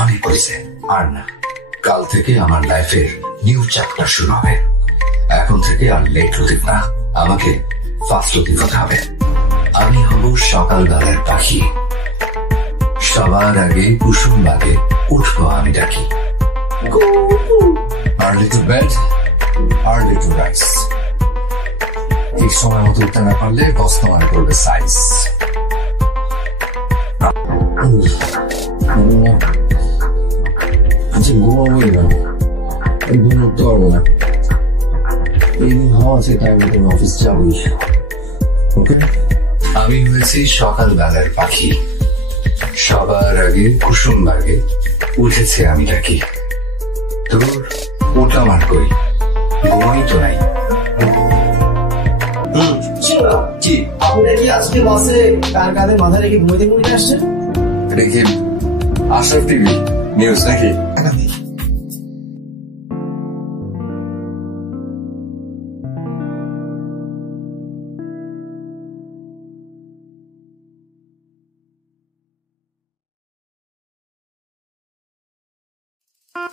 অনেক হয়েছে, আর না। কাল থেকে আমার লাইফের নিউ চ্যাপ্টার শুরু হবে। এখন থেকে আর লেট হতে না, আমাকে ফাস্ট হতে হবে। আমি হব সকালবেলার পাখি, সবার আগে কুসুম বাগে উঠবো আমি ডাকি। Early to bed, early two rice. ঠিক সময় মতো উঠতে না পারলে বস তোমার করবে সাইজ। আচ্ছা ঘুমাবোই না, ঘুম উঠতে পারবো না। এই হওয়া আছে টাইম মতো অফিস যাবোই। ওকে, আমি হয়েছি সকালবেলার পাখি, সবার আগে কুসুম বাগে উঠেছে আমি ডাকি। তোর ওটা আমার কই, ঘুমাই তো নাই। জি, আপনারা কি আজকে বাসে কার কাঁধে মাথা রেখে ঘুমাইতে আসছেন? এটা কি আশরাফ টিভি নিউজ নাকি?